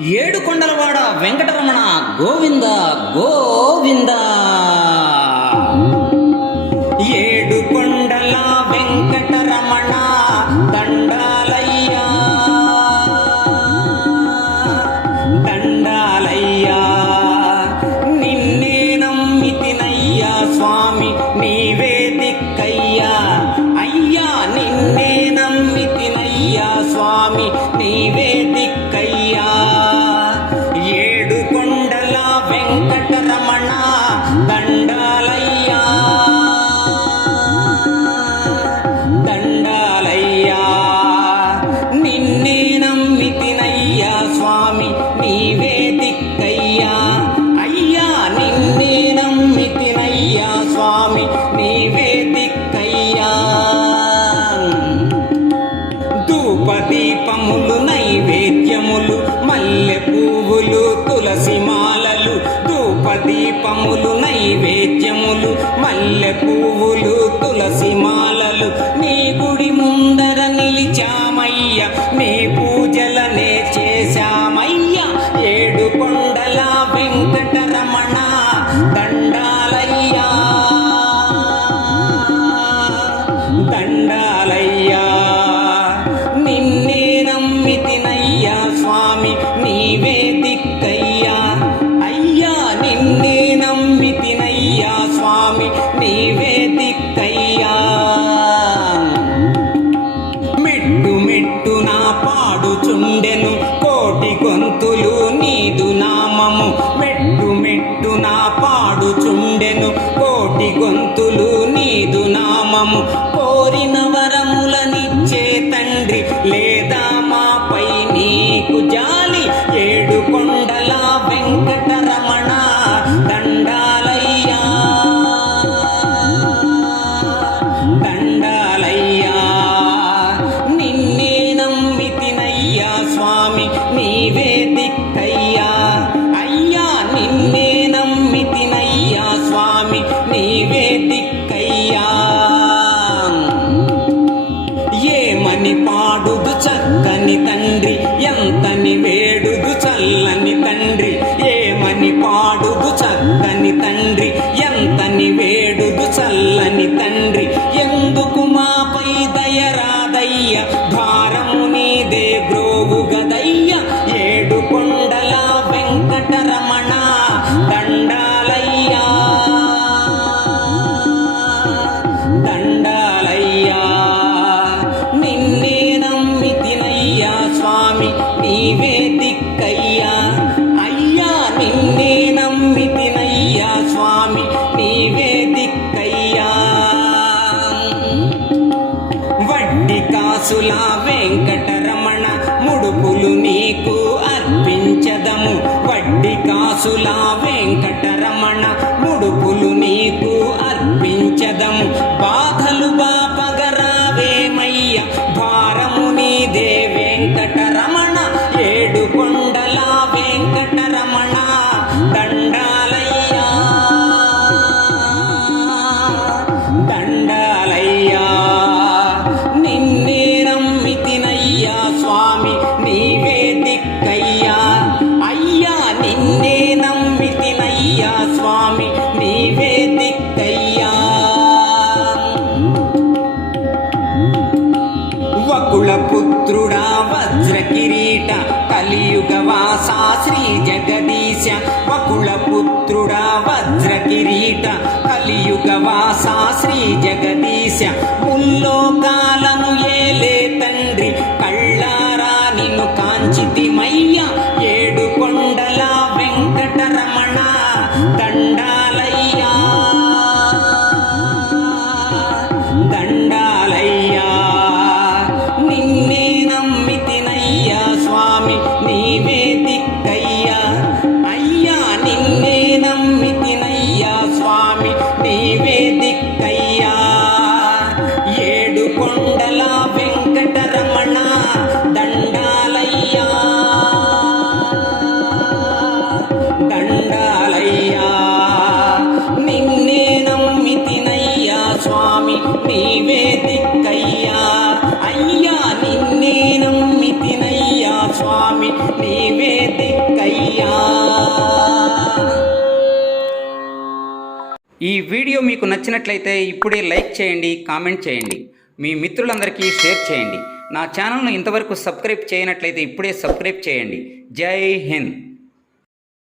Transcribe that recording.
ఏడుకొండలవాడ వెంకటరమణ గోవింద గోవింద. ఏడుకొండల వెంకటరమణ దండాలయ్యా దండాలయ్యా. నిన్నే నమ్మితినయ్యా స్వామి నీవే దిక్కయ్యా. అయ్యా నిన్నే నమ్మితినయ్యా స్వామి నీవే దిక్కయ్యా. ఏడుకొండల వెంకటరమణ దండాలయ్యా దండాలయ్యా. నిన్నే నమ్మితినయ్యా స్వామి నీవే దిక్కయ్యా. అయ్యా నిన్నే నమ్మితినయ్యా స్వామి నీవే దిక్కయ్యా. ధూపదీపములు నైవేద్యములు మల్లె పువ్వులు తులసి మాలలు. ధూపదీపములు నైవేద్యములు మల్లె పువ్వులు తులసి మాలలు. నీ గుడి ముందర నిలిచామయ్యా నీ పూజలనే చేశామయ్యా. ఏడుకొండల వెంకటరమణ దండాలయ్యా దండాలయ్యా. నిన్నే నమ్మితినయ్యా స్వామి నీవే దిక్కయ్యా. అయ్యా నిన్నే నమ్మితినయ్యా స్వామి నీవే దిక్కయ్యా. మెట్టు మెట్టున పాడుచుండెను కోటి గొంతులు నీదు నామము. మెట్టు మెట్టున పాడుచుండెను కోటి గొంతులు నీదు నామము. కోరిన వరములనిచ్చే తండ్రి లేదా మాపై నీకు జాలి. ఏడుకొండల వెంకటరమణ దండాలయ్యా దండాలయ్యా. నిన్నే నమ్మితినయ్యా స్వామి నీవే దిక్కయ్యా. అయ్యా నిన్నే నమ్మితినయ్యా స్వామి నీవే దిక్కయ్యా. ఏమని పాడుదు చక్కని తండ్రి ఎంతని వేడుదు చల్లని తండ్రి. ఏమని పాడుదు చక్కని తండ్రి ఎంతని వేడుదు చల్లని తండ్రి. ఎందుకు మాపై దయరాదయ్య భారము నీదే గ్రోవు గదయ్య. ఏడుకొండల వెంకటరమణ దండాలయ్యా దండాలయ్యా. నిన్నే నమ్మితినయ్యా స్వామి నీవే దిక్కయ్యా. అయ్యా నిన్నే నమ్మితినయ్యా స్వామి నీవే దిక్కయ్యా. వడ్డీ కాసుల వెంకటరమణ ముడుపులు నీకు అర్పించదము. వడ్డీ కాసుల వెంకటరమణ ముడుపులు నీకు అర్పించదము. బాధలు బాపగరావేమయ్య భారము నీదే వెంకటరమణ. ఏడుకొండల వెంకటరమణ దండాలయ్యా దండాలయ్యా. నిన్నే నమ్మితినయ్యా స్వామి నీవే దిక్కయ్యా. అయ్యా నిన్నే నమ్మితినయ్యా స్వామి నీవే దిక్కయ్యా. వకుళ పుత్రుడా వజ్ర కిరీట కలియుగ వాసా శ్రీ జగదీశ. వకుళ పుత్రుడా వజ్ర కిరీట కలియుగ వాసా శ్రీ జగదీశ. ముల్లోకాలను ఏలే తండ్రి కళ్ళారా నిన్ను కాంచితిమయ్యా. ఏడుకొండల వెంకటరమణ దండాలయ్యా దండాలయ్యా. నిన్నే నమ్మితినయ్యా స్వామి నీవే దిక్కయ్యా. అయ్యా నిన్నే నమ్మితినయ్యా స్వామి నీవే దిక్కయ్యా. ఏడుకొండల వెంకటరమణ దండాలయ్యా దండాలయ్యా. నిన్నే నమ్మితినయ్యా స్వామి నీవే దిక్కయ్యా. అయ్యా నిన్నే నమ్మితినయ్యా స్వామి నీవే ఈ వీడియో మీకు నచ్చినట్లయితే ఇప్పుడే లైక్ చేయండి, కామెంట్ చేయండి, మీ మిత్రులందరికీ షేర్ చేయండి. నా ఛానల్ను ఇంతవరకు సబ్స్క్రైబ్ చేయనట్లయితే ఇప్పుడే సబ్స్క్రైబ్ చేయండి. జై హింద్.